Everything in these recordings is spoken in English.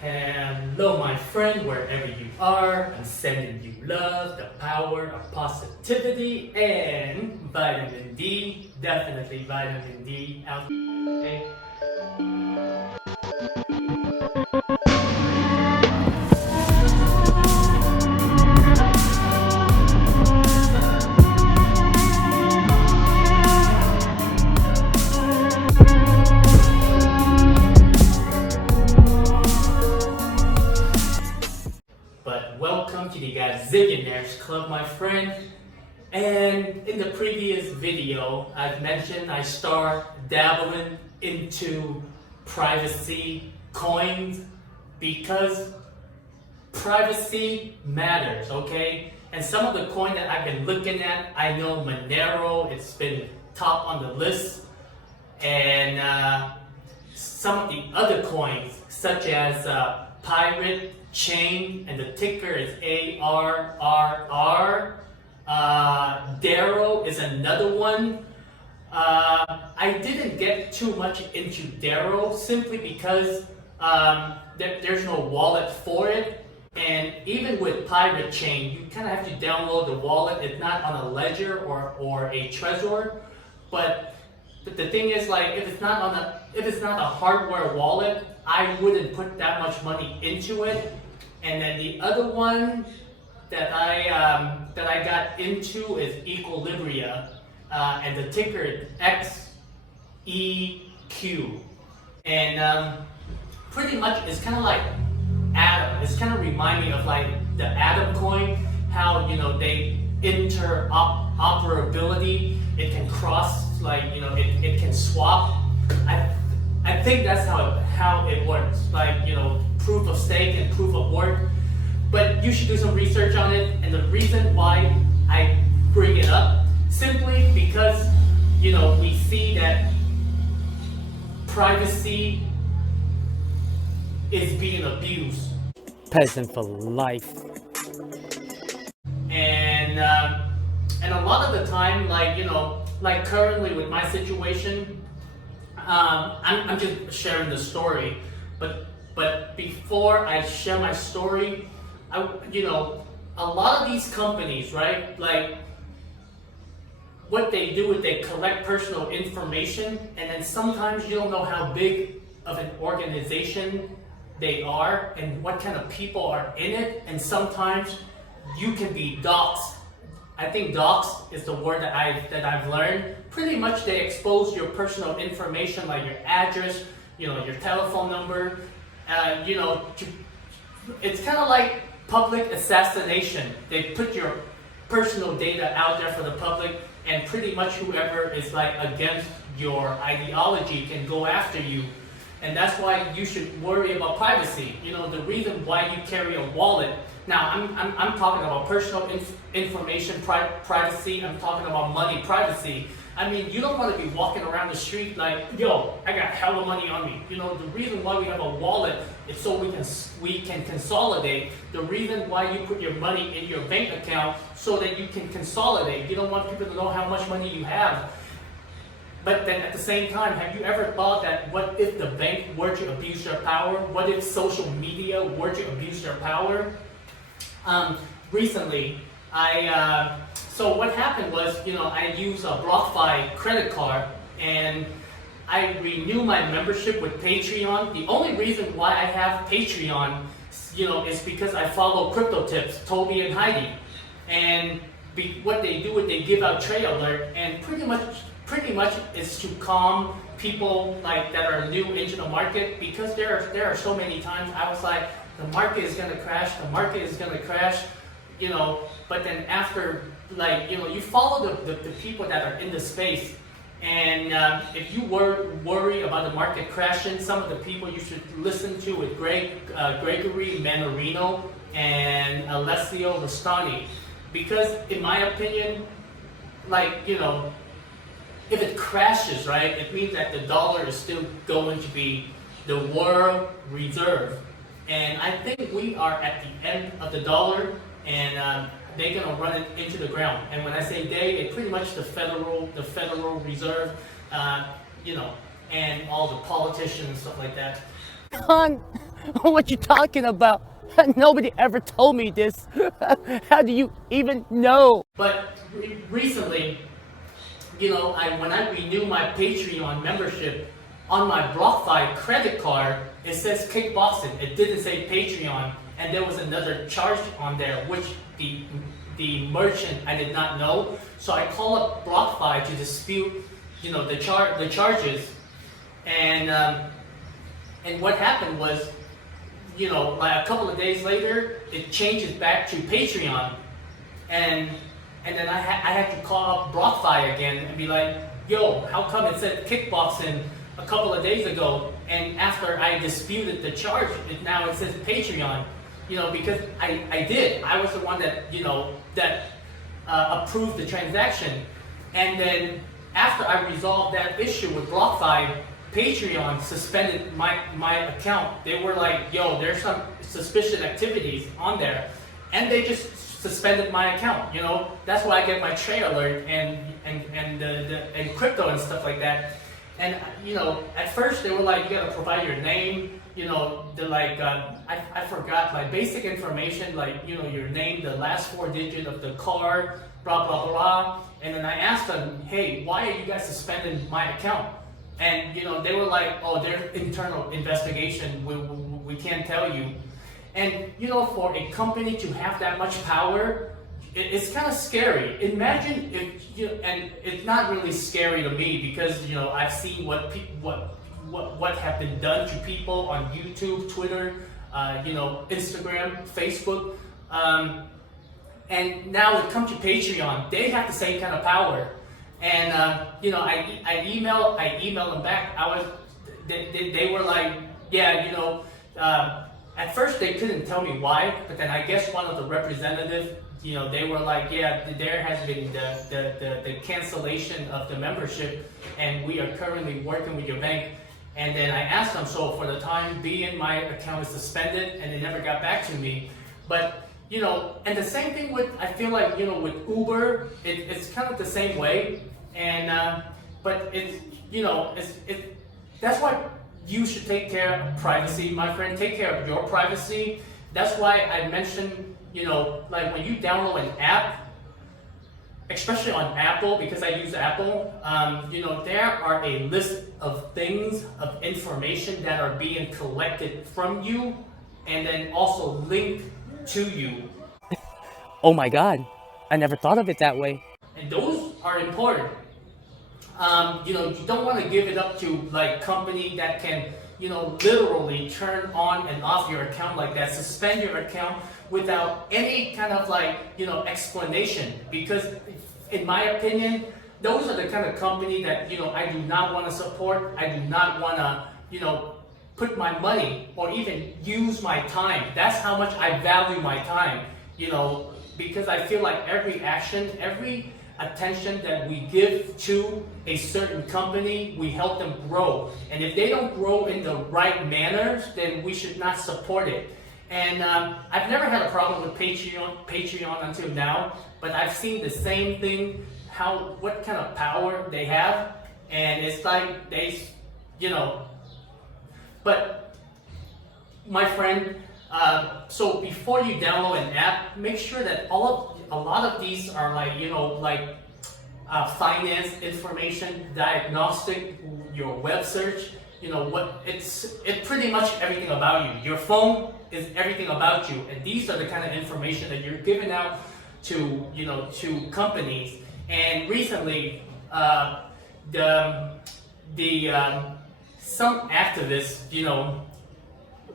Hello, my friend, wherever you are. I'm sending you love, the power of positivity, and vitamin D. Definitely vitamin D out there. But welcome to the Gazillionaires Club, my friend. And in the previous video, I've mentioned I start dabbling into privacy coins because privacy matters, okay? And some of the coin that I've been looking at, I know Monero, it's been top on the list. And some of the other coins, such as Pirate Chain, and the ticker is ARRR. Darrow is another one. I didn't get too much into Darrow simply because there's no wallet for it. And even with Pirate Chain, you kind of have to download the wallet. It's not on a ledger or a Trezor. But the thing is, like, if it's not a hardware wallet, I wouldn't put that much money into it. And then the other one that I got into is Equilibria, and the ticker is XEQ. And pretty much it's kind of like Atom. It's kind of remind me of like the Atom coin, how they interoperability. It can cross, like it can swap. I think that's how it works. Like proof of stake and proof of work. But you should do some research on it. And the reason why I bring it up, simply because we see that privacy is being abused. Peasant for life. And a lot of the time, like currently with my situation, I'm just sharing the story. But before I share my story, a lot of these companies, right? Like, what they do is they collect personal information, and then sometimes you don't know how big of an organization they are and what kind of people are in it, and sometimes you can be doxxed. I think doxxed is the word that I've learned. Pretty much they expose your personal information, like your address, your telephone number. It's kind of like public assassination. They put your personal data out there for the public, and pretty much whoever is like against your ideology can go after you. And that's why you should worry about privacy. The reason why you carry a wallet. Now, I'm talking about personal information privacy. I'm talking about money privacy. I mean, you don't want to be walking around the street like, yo, I got hella money on me. The reason why we have a wallet is so we can consolidate. The reason why you put your money in your bank account so that you can consolidate. You don't want people to know how much money you have. But then at the same time, have you ever thought that what if the bank were to abuse your power? What if social media were to abuse your power? Recently, so what happened was, I used a BlockFi credit card, and I renew my membership with Patreon. The only reason why I have Patreon, is because I follow Crypto Tips, Toby and Heidi. And what they do is they give out trade alert, and pretty much is to calm people like that are new into the market, because there are so many times I was like, the market is gonna crash, but then after, you follow the people that are in the space, and if you worry about the market crashing, some of the people you should listen to with Gregory Mannarino and Alessio Rastani, because in my opinion, if it crashes, right, it means that the dollar is still going to be the world reserve. And I think we are at the end of the dollar, and they're gonna run it into the ground. And when I say they, it's pretty much the Federal Reserve, and all the politicians and stuff like that. What you talking about? Nobody ever told me this. How do you even know? But recently, when I renew my Patreon membership, on my BlockFi credit card, it says kickboxing. It didn't say Patreon, and there was another charge on there, which the merchant I did not know. So I call up BlockFi to dispute, the charges, and what happened was, like a couple of days later, it changes back to Patreon, and then I had to call up BlockFi again and be like, yo, how come it said kickboxing a couple of days ago, and after I disputed the charge, now it says Patreon, because I was the one that approved the transaction, and then after I resolved that issue with BlockFi, Patreon suspended my account. They were like, yo, there's some suspicious activities on there, and they just suspended my account. That's why I get my trade alert and crypto and stuff like that. And at first they were like, you gotta provide your name. They're like, I forgot my basic information, like your name, the last 4 digits of the card, blah blah blah. And then I asked them, hey, why are you guys suspending my account? And they were like, oh, there's internal investigation. We can't tell you. And for a company to have that much power, it's kind of scary. Imagine if and it's not really scary to me because I've seen what have been done to people on YouTube, Twitter, Instagram, Facebook, and now it comes to Patreon. They have the same kind of power, and I email them back. They were like, yeah, at first they couldn't tell me why, but then I guess one of the representatives, they were like, yeah, there has been the cancellation of the membership, and we are currently working with your bank. And then I asked them, so for the time being, my account is suspended, and they never got back to me. But and the same thing with, I feel like with Uber, it's kind of the same way. And but that's why you should take care of privacy, my friend. Take care of your privacy. That's why I mentioned, like when you download an app, especially on Apple, because I use Apple, there are a list of things, of information that are being collected from you and then also linked to you. Oh my God, I never thought of it that way. And those are important. You don't want to give it up to like company that can, literally turn on and off your account like that, suspend your account without any kind of like, explanation. Because in my opinion, those are the kind of company that, I do not want to support. I do not want to, put my money or even use my time. That's how much I value my time, because I feel like every action, every attention that we give to a certain company, we help them grow. And if they don't grow in the right manners, then we should not support it. And I've never had a problem with Patreon until now, but I've seen the same thing, what kind of power they have, and it's like they, But my friend, so before you download an app, make sure that a lot of these are like, finance information, diagnostic, your web search, it's pretty much everything about you. Your phone is everything about you, and these are the kind of information that you're giving out to, to companies. And recently, some activists,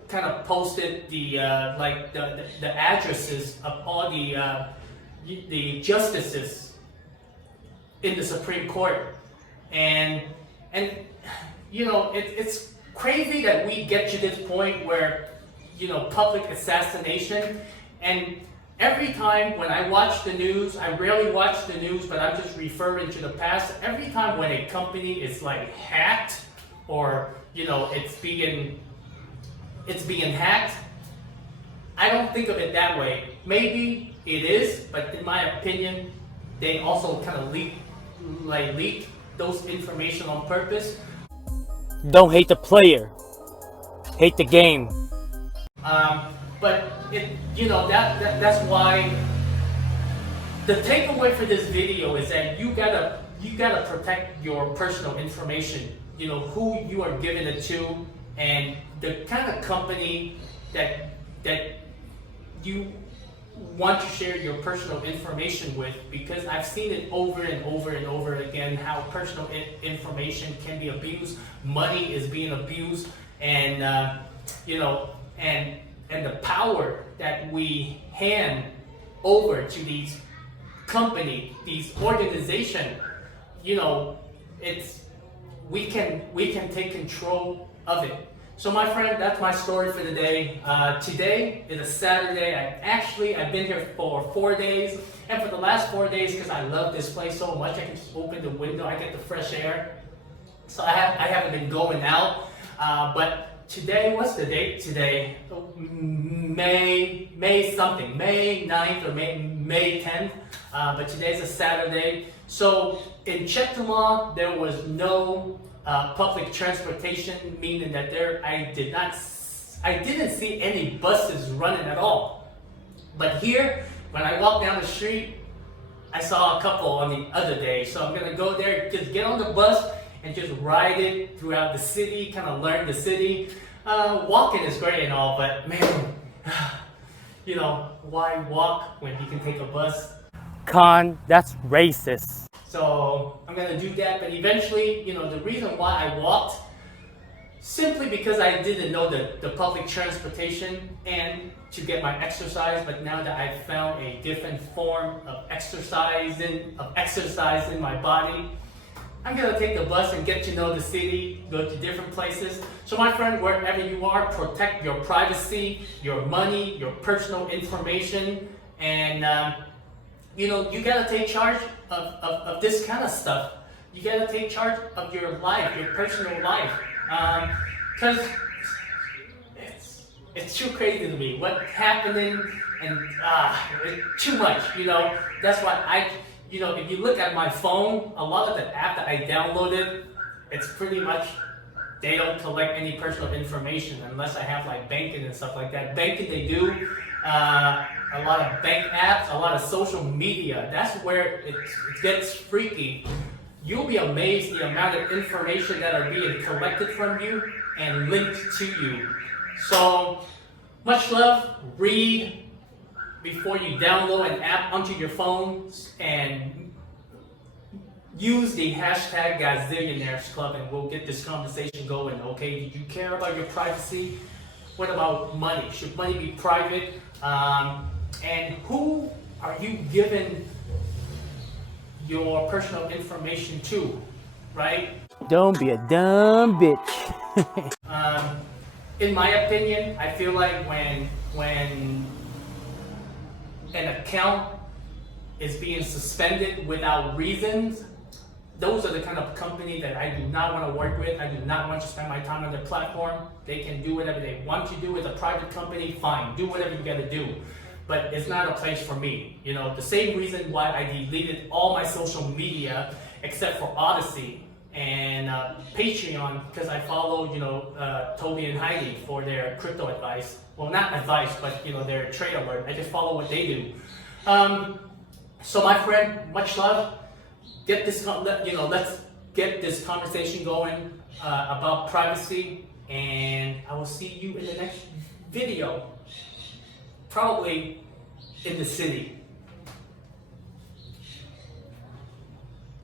kind of posted the addresses of all the justices in the Supreme Court, and it's crazy that we get to this point where public assassination. And every time when I watch the news, I rarely watch the news, but I'm just referring to the past. Every time when a company is like hacked, or it's being hacked, I don't think of it that way. Maybe it is, but in my opinion, they also kind of leak those information on purpose. Don't hate the player, hate the game. But that's why the takeaway for this video is that you gotta protect your personal information. You know, who you are giving it to, and the kind of company that you want to share your personal information with, because I've seen it over and over and over again how personal information can be abused, money is being abused, and and the power that we hand over to these company, these organization, we can take control of it. So my friend, that's my story for the day. Today is a Saturday. I've been here for 4 days, and for the last 4 days, because I love this place so much, I can just open the window, I get the fresh air. So I haven't been going out, but today, what's the date today? May something, May 9th or May 10th, but today's a Saturday. So in Chetumal, there was no public transportation, meaning that I didn't see any buses running at all. But here, when I walked down the street, I saw a couple on the other day. So I'm gonna go there, just get on the bus and just ride it throughout the city, kind of learn the city. Walking is great and all, but man, why walk when you can take a bus? Con, that's racist. So I'm gonna do that, but eventually, the reason why I walked, simply because I didn't know the public transportation and to get my exercise, but now that I've found a different form of exercise in my body, I'm gonna take the bus and get to know the city, go to different places. So my friend, wherever you are, protect your privacy, your money, your personal information, and you gotta take charge of this kind of stuff. You gotta take charge of your life, your personal life, because it's too crazy to me what's happening, and it's too much. That's why if you look at my phone, a lot of the app that I downloaded, it's pretty much, they don't collect any personal information unless I have like banking and stuff like that. Banking they do, a lot of bank apps, a lot of social media. That's where it gets freaky. You'll be amazed the amount of information that are being collected from you and linked to you. So much love, read before you download an app onto your phones, and use the hashtag Gazillionaires Club, and we'll get this conversation going, okay? Do you care about your privacy? What about money? Should money be private? And who are you giving your personal information to, right? Don't be a dumb bitch. In my opinion, I feel like when an account is being suspended without reasons, those are the kind of company that I do not want to work with. I do not want to spend my time on their platform. They can do whatever they want to do. It's a private company, fine, do whatever you gotta do. But it's not a place for me. The same reason why I deleted all my social media except for Odyssey and Patreon, because I follow, Toby and Heidi for their crypto advice. Well, not advice, but their trade alert. I just follow what they do. So my friend, much love. Let's get this conversation going about privacy, and I will see you in the next video, probably in the city.